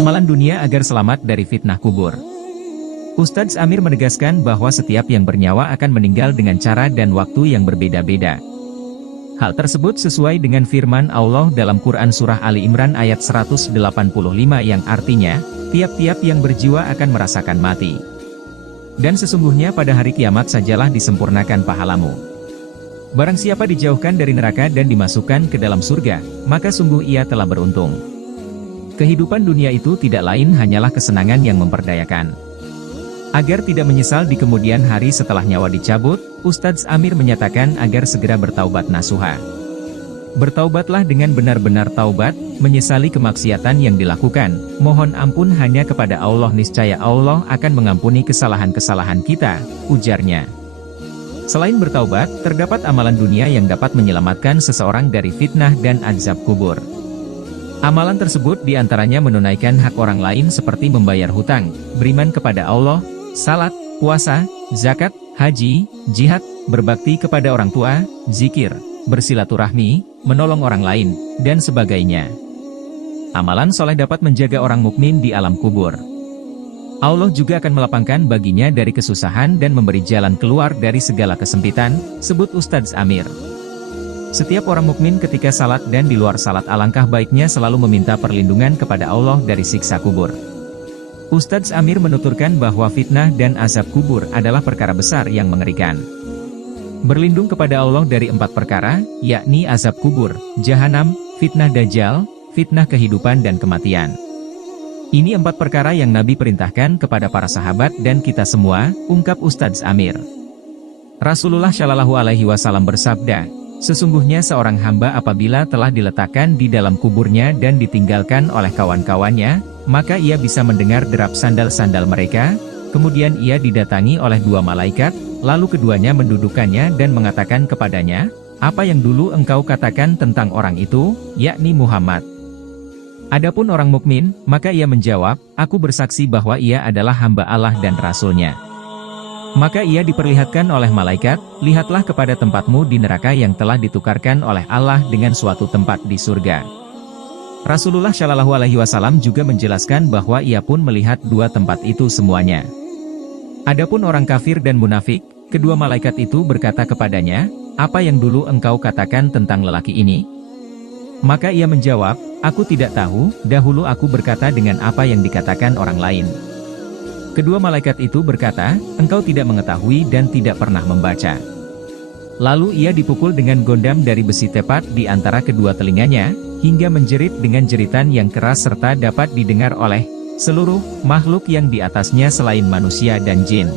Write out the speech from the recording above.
Amalan dunia agar selamat dari fitnah kubur. Ustadz Amir menegaskan bahwa setiap yang bernyawa akan meninggal dengan cara dan waktu yang berbeda-beda. Hal tersebut sesuai dengan firman Allah dalam Quran Surah Ali Imran ayat 185 yang artinya, tiap-tiap yang berjiwa akan merasakan mati. Dan sesungguhnya pada hari kiamat sajalah disempurnakan pahalamu. Barang siapa dijauhkan dari neraka dan dimasukkan ke dalam surga, maka sungguh ia telah beruntung. Kehidupan dunia itu tidak lain hanyalah kesenangan yang memperdayakan. Agar tidak menyesal di kemudian hari setelah nyawa dicabut, Ustadz Amir menyatakan agar segera bertaubat nasuha. Bertaubatlah dengan benar-benar taubat, menyesali kemaksiatan yang dilakukan, mohon ampun hanya kepada Allah, niscaya Allah akan mengampuni kesalahan-kesalahan kita, ujarnya. Selain bertaubat, terdapat amalan dunia yang dapat menyelamatkan seseorang dari fitnah dan azab kubur. Amalan tersebut diantaranya menunaikan hak orang lain seperti membayar hutang, beriman kepada Allah, salat, puasa, zakat, haji, jihad, berbakti kepada orang tua, zikir, bersilaturahmi, menolong orang lain, dan sebagainya. Amalan soleh dapat menjaga orang mukmin di alam kubur. Allah juga akan melapangkan baginya dari kesusahan dan memberi jalan keluar dari segala kesempitan, sebut Ustadz Amir. Setiap orang mukmin ketika salat dan di luar salat alangkah baiknya selalu meminta perlindungan kepada Allah dari siksa kubur. Ustadz Amir menuturkan bahwa fitnah dan azab kubur adalah perkara besar yang mengerikan. Berlindung kepada Allah dari 4 perkara, yakni azab kubur, jahanam, fitnah dajjal, fitnah kehidupan dan kematian. Ini 4 perkara yang Nabi perintahkan kepada para sahabat dan kita semua, ungkap Ustadz Amir. Rasulullah Shallallahu Alaihi Wasallam bersabda, sesungguhnya seorang hamba apabila telah diletakkan di dalam kuburnya dan ditinggalkan oleh kawan-kawannya, maka ia bisa mendengar derap sandal-sandal mereka, kemudian ia didatangi oleh 2 malaikat, lalu keduanya mendudukannya dan mengatakan kepadanya, apa yang dulu engkau katakan tentang orang itu, yakni Muhammad. Adapun orang mukmin, maka ia menjawab, aku bersaksi bahwa ia adalah hamba Allah dan Rasul-Nya. Maka ia diperlihatkan oleh malaikat, lihatlah kepada tempatmu di neraka yang telah ditukarkan oleh Allah dengan suatu tempat di surga. Rasulullah Shallallahu Alaihi Wasallam juga menjelaskan bahwa ia pun melihat 2 tempat itu semuanya. Adapun orang kafir dan munafik, kedua malaikat itu berkata kepadanya, apa yang dulu engkau katakan tentang lelaki ini? Maka ia menjawab, aku tidak tahu, dahulu aku berkata dengan apa yang dikatakan orang lain. Kedua malaikat itu berkata, engkau tidak mengetahui dan tidak pernah membaca. Lalu ia dipukul dengan gondam dari besi tepat di antara kedua telinganya, hingga menjerit dengan jeritan yang keras serta dapat didengar oleh seluruh makhluk yang di atasnya selain manusia dan jin.